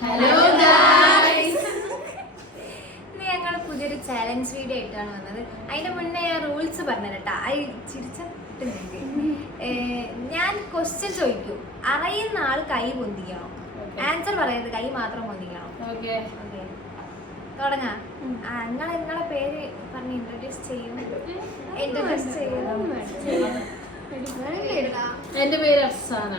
Hello guys, ഇന്ന് ഞങ്ങൾ പുതിയൊരു ചാലഞ്ച് വീഡിയോ ആയിട്ടാണ് വന്നത്. അതിന്റെ മുന്നേ ഞാൻ റൂൾസ് പറഞ്ഞുതരട്ടാ. ഞാൻ ക്വസ്റ്റ്യൻ ചോദിക്കും, അറിയുന്ന ആൾ കൈ പൊന്തിക്കണം. ആൻസർ പറയരുത്, കൈ മാത്രം പൊന്തിക്കണം. തുടങ്ങാം. നിങ്ങളെ പേര് പറഞ്ഞ് ഇൻട്രൊഡ്യൂസ് ചെയ്യും. എന്റെ പേര് അഫ്സാന.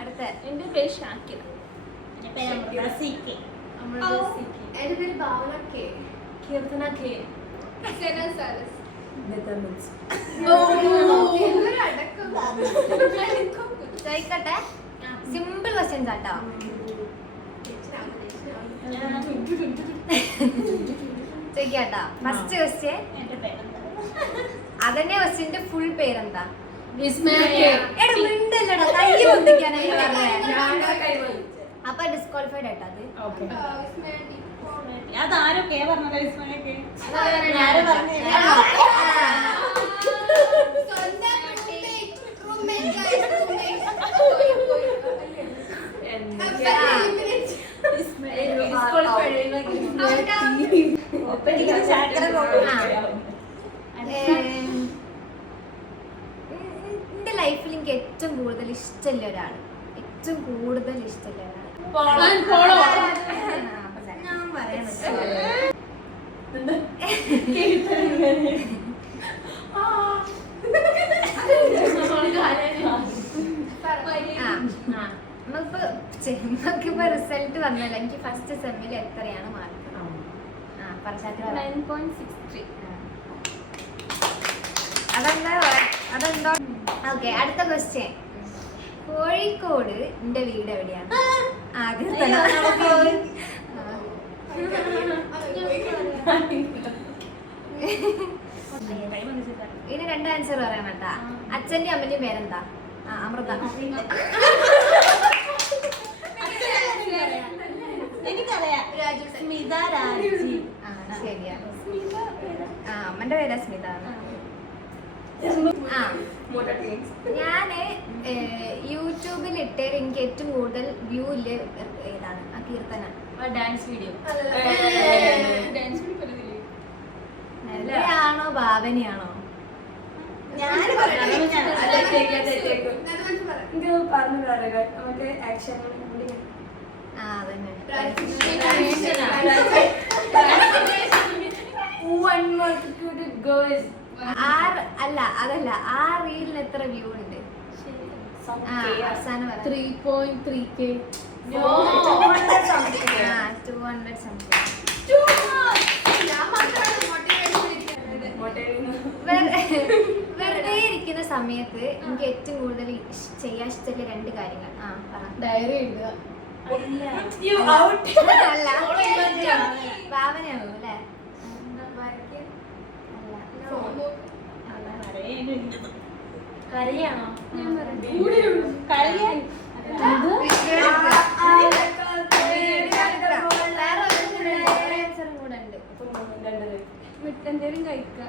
അടുത്ത എന്റെ പേര് ഷാക്കിറ. എന്റെ പേര് ഭാവന കെ. കീർത്തന കെ. ചോദിക്കട്ടെ, സിമ്പിൾ ക്വസ്റ്റ്യൻസ് ആട്ടോ. ചോദിക്കാട്ടോ. ഫസ്റ്റ് ക്വസ്റ്റ്യൻ, അതന്നെ ക്വസ്റ്റ്യന്റെ ഫുൾ പേരെന്താ? അപ്പൊ ഡിസ്ക്വാളിഫൈഡ് ആട്ടോ അത്. അതാരൊക്കെ എന്റെ ലൈഫിൽ എനിക്ക് ഏറ്റവും കൂടുതൽ ഇഷ്ടമുള്ള ഒരാള്, ഏറ്റവും കൂടുതൽ ഇഷ്ടമുള്ള ഒരാള് ഞാൻ പറയാൻ നമുക്കിപ്പോ റിസൾട്ട് വന്നല്ലോ. എനിക്ക് ഫസ്റ്റ് സെമ്മിൽ എത്രയാണ് മാർക്ക്? അതെന്തോ. ഓക്കെ, അടുത്ത ക്വസ്റ്റ്യൻ. കോഴിക്കോട് എന്റെ വീട് എവിടെയാണ്? ഇതിന് രണ്ട് ആൻസർ പറയാൻ കേട്ടാ. അച്ഛന്റെ അമ്മന്റെയും പേരെന്താ? അമൃത. ശരിയാ, അമ്മന്റെ പേരാ സ്മിത. ഞാന് യൂട്യൂബിൽ ഇട്ടേ എനിക്ക് ഏറ്റവും കൂടുതൽ വ്യൂ ഇല്ല ഏതാണ്? ആ കീർത്തന ഡാൻസ് വീഡിയോ. ആണോ ഭാവനയാണോ? അതല്ല, ആ റീലിന് എത്ര വ്യൂ ഉണ്ട്? അവസാനം 3.3K. 200 സംതിങ്. വെറുതെ ഇരിക്കുന്ന സമയത്ത് എനിക്ക് ഏറ്റവും കൂടുതൽ ചെയ്യാൻ ഇഷ്ടമുള്ള രണ്ട് കാര്യങ്ങൾ. ഡയറി എഴുതുക. അല്ല, ഭാവനയാണോ അല്ലേ? കരയാണോ? മിട്ടെന്തേലും കഴിക്കുക,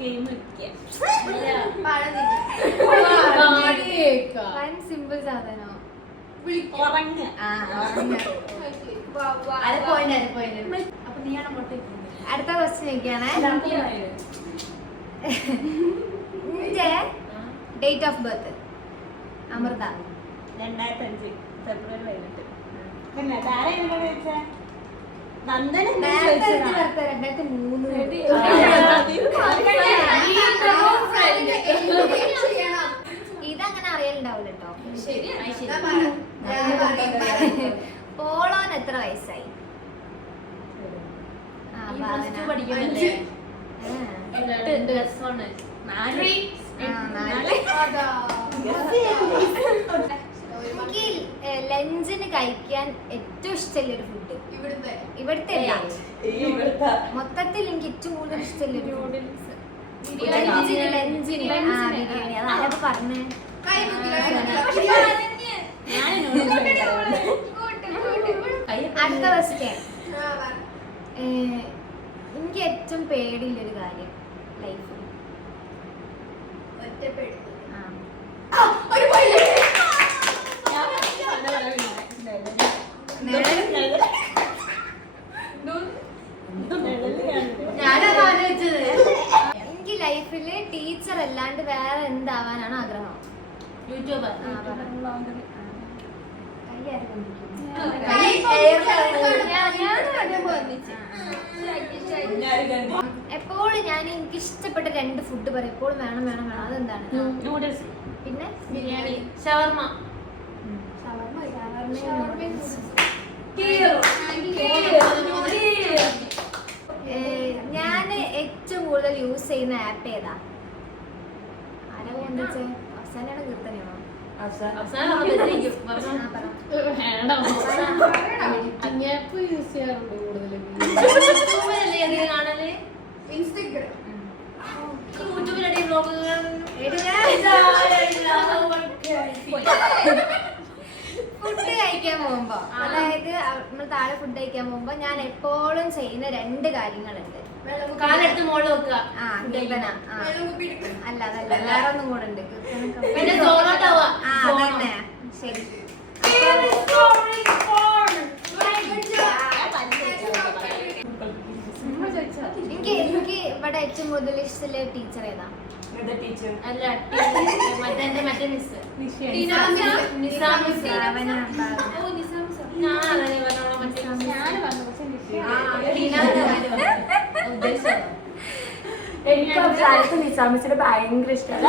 ഗെയിം കളിക്കുക, സിമ്പിൾ സാധനോ? അടുത്ത ക്വസ്റ്റ്യൻ ഒക്കെയാണ്. എന്റെ ഡേറ്റ് ഓഫ് ബർത്ത്? അമൃത. 2005 ഫെബ്രുവരി 18. ഇതങ്ങനെ അറിയലുണ്ടാവില്ല കേട്ടോ. പോളോൻ എത്ര വയസ്സായി? എനിക്ക് ലഞ്ചിന് കഴിക്കാൻ ഏറ്റവും ഇഷ്ടമുള്ള ഒരു ഫുഡ് ഇവിടുത്തെ മൊത്തത്തിൽ എനിക്ക് ഏറ്റവും കൂടുതൽ ഇഷ്ടമുള്ള ലഞ്ചിന് ബിരിയാണി. അതായത് പറഞ്ഞേ. അടുത്ത ക്വസ്റ്റ്യൻ. എനിക്ക് ഏറ്റവും പേടിയുള്ളൊരു കാര്യം ലൈഫിൽ? അല്ലാണ്ട് വേറെ എന്താവാനാണ് ആഗ്രഹം? യൂട്യൂബർ. എപ്പോഴും ഞാൻ എനിക്ക് ഇഷ്ടപ്പെട്ട 2 ഫുഡ് പറയും. എപ്പോഴും വേണം വേണം വേണം. അതെന്താണ്? നൂഡിൽസ്, പിന്നെ ബിരിയാണി, ഷവർമ. ഞാൻ ഏറ്റവും കൂടുതൽ യൂസ് ചെയ്യുന്ന ആപ്പ് ഏതാ? ആരാ കൊണ്ടുവച്ചേ? അവസാനാണ് കീർത്തനയാണോ? അവസാനം പറഞ്ഞിരിക്കും. പറഞ്ഞോ. അങ്ങേപ്പ് യൂസ് ചെയ്യാറുണ്ട് കൂടുതലും. യൂട്യൂബിലല്ലേ നീ കാണല്? ഇൻസ്റ്റഗ്രാം. യൂട്യൂബിലടി വ്ലോഗുകൾ. ഫുഡ് കഴിക്കാൻ പോകുമ്പോ, അതായത് നമ്മൾ താഴെ ഫുഡ് കഴിക്കാൻ പോകുമ്പോ ഞാൻ എപ്പോഴും ചെയ്യുന്ന 2 കാര്യങ്ങളുണ്ട്. കാലെടുത്ത് മോള് വെക്കുക. ആ, കീർത്തന. ആ. അല്ല അതല്ല, വേറെ ഒന്നും കൂടെ ഉണ്ട്. പിന്നെ സോളോട്ടാവുക. ആ, അതന്നെ. ശരി. എനിക്ക് ഇവിടെ ഏറ്റവും കൂടുതൽ ഇഷ്ടമുള്ള ടീച്ചർ ഏതാ? അല്ല, മറ്റേ മിസ്. ഭാവന. ഞാനതല്ലേ പറഞ്ഞോളാം. മറ്റേ എനിക്ക് നിസാമിച്ചിട്ട് ഭയങ്കര ഇഷ്ടമാണ്.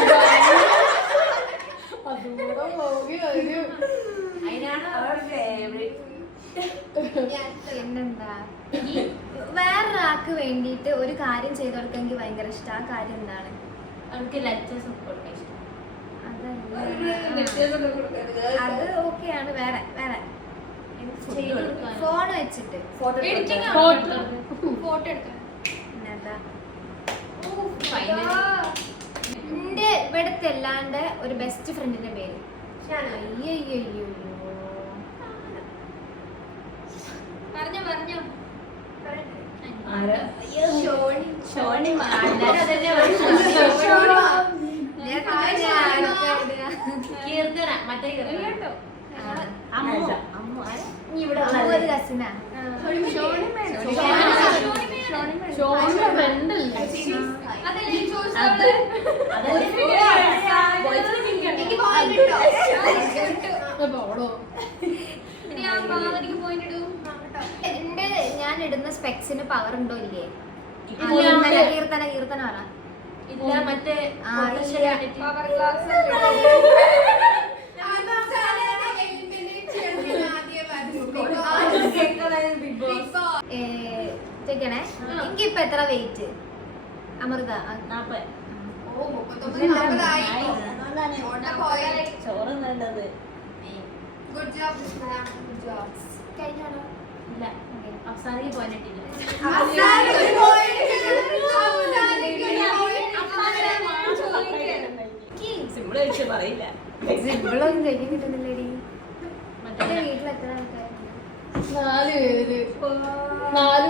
പിന്നെന്താ, വേറൊരാൾക്ക് വേണ്ടിയിട്ട് ഒരു കാര്യം ചെയ്തു കൊടുക്കാൻ എനിക്ക് ഭയങ്കര ഇഷ്ടം. ആ കാര്യം എന്താണ്? എനിക്ക് ലെക്ചേഴ്സ് കൊടുക്കാൻ ഇഷ്ടം. അത് ഓക്കെയാണ്. വേറെ വേറെ ചെയ്തു കൊടുക്കാൻ. ഫോൺ വെച്ചിട്ട് ഫോട്ടോ എടുക്കാം. പിന്നെന്താ, ഫൈനൽ. എന്റെ ഇവിടത്തെ അല്ലാണ്ട് ഒരു ബെസ്റ്റ് ഫ്രണ്ടിന്റെ പേര്? അയ്യോ, പറഞ്ഞോ. ഷോണി എല്ലാരും അതന്നെ പറയും. കീർത്തന, മറ്റേ കീർത്തന. അമ്മു. ഒരു കസിനാ. എന്റെ ഞാൻ ഇടുന്ന സ്പെക്സിന് പവർ ഉണ്ടോ ഇല്ലേ? കീർത്തന പറ. ഇല്ല, മറ്റേ ചോദിക്കണേ, എനിക്കിപ്പൊ എത്ര വെയിറ്റ്? അമൃത 40. ചോറ് നല്ലത്. കഴിഞ്ഞാണോ? ഇല്ല, അവസാനം പോയിട്ടില്ല. സിമ്പിൾ വെച്ച് പറയില്ല. ഇവളൊന്നും കഴിക്കാൻ കിട്ടുന്നില്ലേടി. മറ്റേ വീട്ടിൽ എത്ര ആൾക്കാരുണ്ട്? 4 പേര്. 4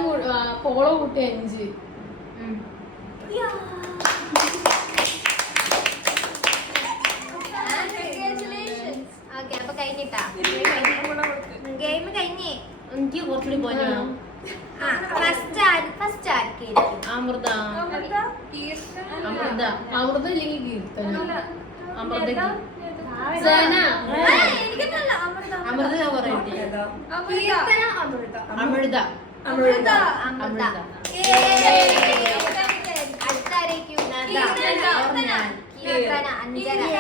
പോളോ കൂട്ടി 5. ഓക്കെ, അപ്പൊ കഴിഞ്ഞിട്ടാ ഗെയിം കഴിഞ്ഞേ. എനിക്ക് കുറച്ചുകൂടി പോയിന്റ് വേണം. ഫസ്റ്റ് ആർക്കായിരിക്കും? അമൃത. അമൃത. അമൃത ഇല്ലെങ്കിൽ കീർത്തന. അമൃതയ്ക്ക് സേന. അമൃത കുറെ കിട്ടി. അമൃത. അടുത്താരേക്കും? കീർത്തന 5.5.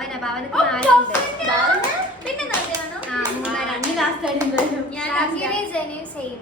പിന്നെ ഭാവനക്ക് 4 ഉണ്ട്. പിന്നെ നദിയാണോ? ആ, 3. ലാസ്റ്റ് ആയിട്ട് ഞാൻ സെയിം.